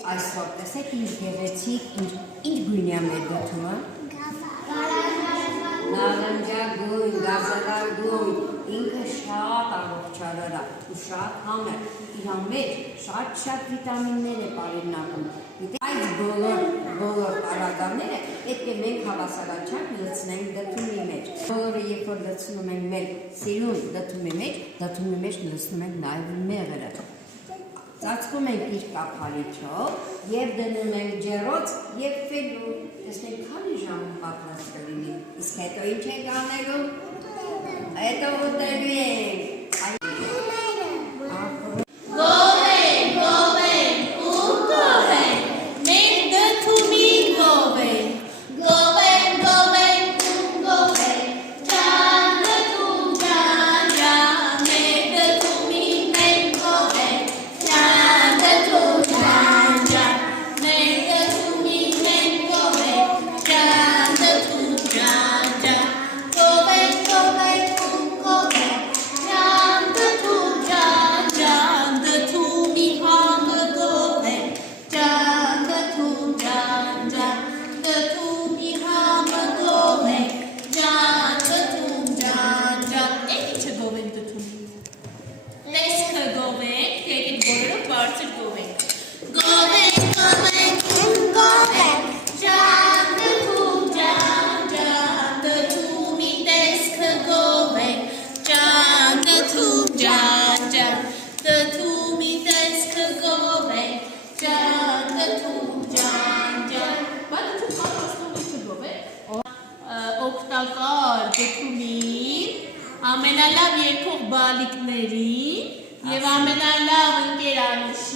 Այսօր տեսեք ինչ գեղեցիկ, ինչ գույն է մեր դդումը։ Նարնջագույն, գազալագույն, ինքը շատ առողջարար է ու շատ համեղ, իր մեջ շատ վիտամիններ է պարունակում։ Այս բոլոր պարագաները պետք է մենք հավասարաչափ լցնենք դդումի մեջ։ Բոլորը երբ որ լցնում ենք մեր սիրուն դդումի մեջ լցնում ենք նաև մեղրը։ Ծածկում ենք իր կափարիչով և դնում ենք ջեռոց և ֆելու։ Տեսնենք քանի ժամ պատրաստ կլինի։ Իսկ հետո ինչ ենք անելու։ Հետո ուտելու ենք։ Օգտակար դդումին, ամենալավ երկող բալիկներին և ամենալավ ընկերանուշ